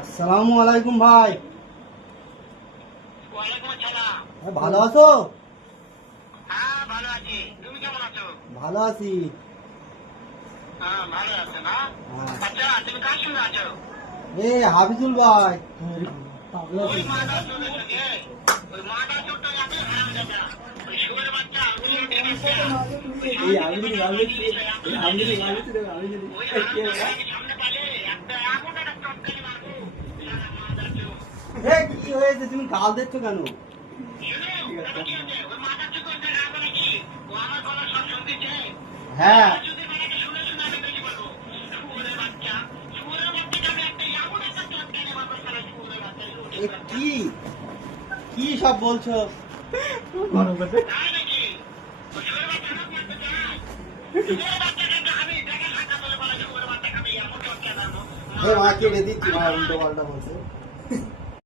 আসসালামু আলাইকুম ভাই। ভালো আছো? ভালো আছি। এ হাফিজুল ভাই। কি হয়েছে, তুমি গাল দিচ্ছ কেন? হ্যাঁ, কি কি সব বলছো? মা কেটে দিচ্ছি, মা উল্টো পাল্টা বলছে।